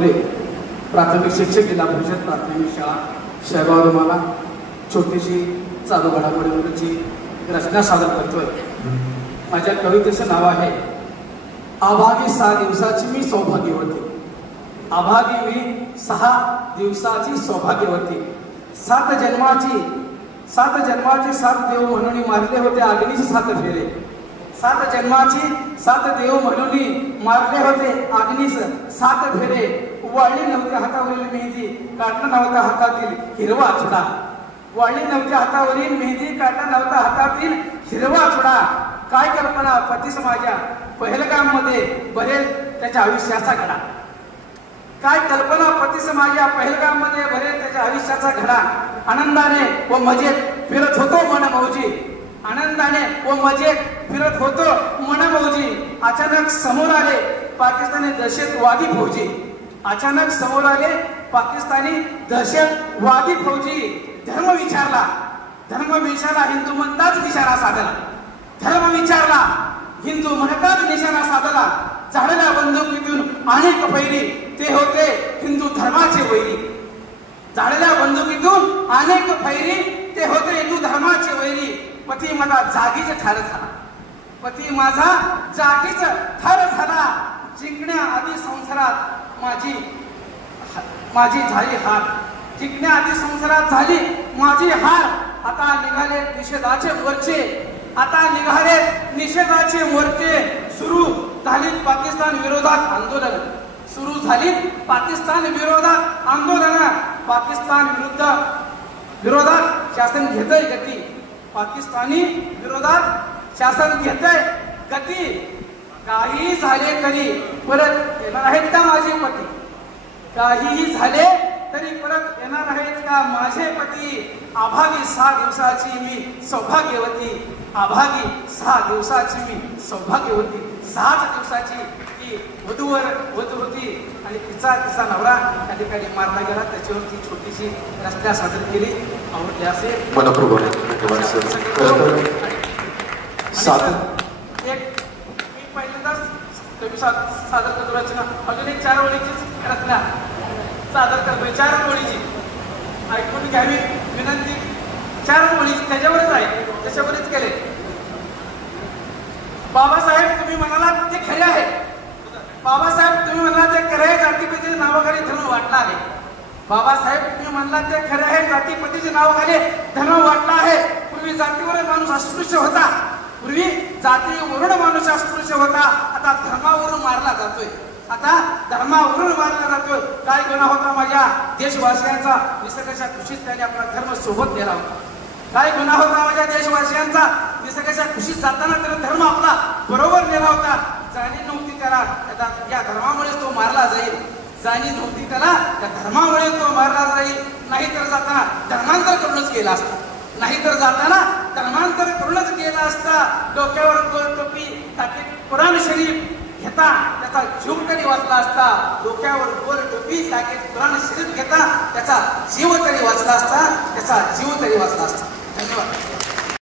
प्राथमिक शिक्षक जिल्हा परिषद प्राथमिक शाळा शेगाव रुमाला छोटीशी चालू घडामोडीवरची रचना सादर करतोय। माझ्या कवितेचं नाव आहे अभागी 6 दिवसाची मी सौभाग्यवती। अभागी मी 6 दिवसाची सौभाग्यवती। 7 जन्माची 7 देव म्हणून मारले होते अग्नीचे 7 फेरे। 7 जन्माची 7 देव म्हणून मारले होते अग्नीस 7 फेरे। वाळली नव्हती हातावरील मेहंदी काढला नव्हता हातातील हिरवा चुडा। वाळली नव्हती हातावरील मेहंदी काढला नव्हता हातातील हिरवा चुडा। काय कल्पना पती समाजा पहलगाममध्ये भरेल त्याच्या आयुष्याचा घडा। काय कल्पना पती समाजा पहलगाममध्ये भरेल त्याच्या आयुष्याचा घडा। आनंदाने व मजेत फिरत होतो मन मौजी। आनंदाने व मजेत फिरत होतो मन मौजी। अचानक समोर आले पाकिस्तानी दहशतवादी फौजी। अचानक समोर आले पाकिस्तानी दहशतवादी फौजी। धर्म विचारला हिंदू म्हणताच निशाणा साधला। धर्म विचारला हिंदू म्हणताच निशाणा साधला। झाडल्या बंदुकीतून अनेक फैरी ते होते हिंदू धर्माचे वैरी। झाडल्या बंदुकीतून अनेक फैरी ते होते हिंदू धर्माचे वैरी। पती माझा जागीच ठार झाला। पती माझा जागीच ठार झाला। जिंकण्याआधी संसारात माझी झाली हार। जिंकण्याआधी संसारात झाली माझी हार। आता निघाले निषेधाचे मोर्चे। आता निघाले निषेधाचे मोर्चे। सुरू झाली पाकिस्तान विरोधात आंदोलन। सुरू झाली पाकिस्तान विरोधात आंदोलन। पाकिस्तान विरोधात शासन घेतय गती। पाकिस्तानी विरोधात शासन घेतय गती। काही झाले तरी परत येणार आहेत का माझे पती। काहीही झाले तरी परत येणार आहेत का माझे पती। अभागी 6 दिवसाची मी सौभाग्यवती। अभागी 6 दिवसाची मी सौभाग्यवती। 6 दिवसाची ती वधू होती आणि तिचा नवरा त्या ठिकाणी मारला गेला। त्याच्यावरती छोटीशी रचना सादर केली। आवडली असेल कवी सादर करतो रचना। अजून एक 4 ओळीची रचना सादर करतोय। 4 ओळीची ऐकून घ्यावी विनंती। 4 ओळीची त्याच्यावरच आहे त्याच्यावरच केले। बाबासाहेब तुम्ही म्हणालात ते खरे आहे। बाबासाहेब तुम्ही म्हणालात ते खरे आहे। जातीपतीच्या नावाखाली धर्म वाटला आहे। बाबासाहेब तुम्ही म्हणालात ते खरे आहे। जातीपतीच्या नावाखाली धर्म वाटला आहे। पूर्वी जातीवर माणूस अस्पृश्य होता। पूर्वी जातीवरून माणूस अस्पृश्य होता। आता धर्मावरून मारला जातोय। आता धर्मावरून मारला जातोय। काय गुन्हा होता माझ्या देशवासियांचा निसर्गाच्या खुशीत त्याने आपला धर्म सोबत नेला होता। काय गुन्हा होता माझ्या देशवासियांचा निसर्गाच्या खुशीत जाताना त्याने धर्म आपला बरोबर नेला होता। जाणीव नव्हती त्याला या धर्मामुळे तो मारला जाईल। जाणीव नव्हती त्याला या धर्मामुळे तो मारला जाईल। नाहीतर जाताना धर्मांतर करूनच गेला असता। नाहीतर जाताना धर्मांतर करूनच गेला असता। डोक्यावर गोल टोपी टाकी कुराण शरीफ घेता त्याचा जीव तरी वाचला असता। डोक्यावर गोल टोपी टाकी कुराण शरीफ घेता त्याचा जीव तरी वाचला असता। त्याचा जीव तरी वाचला असता। धन्यवाद।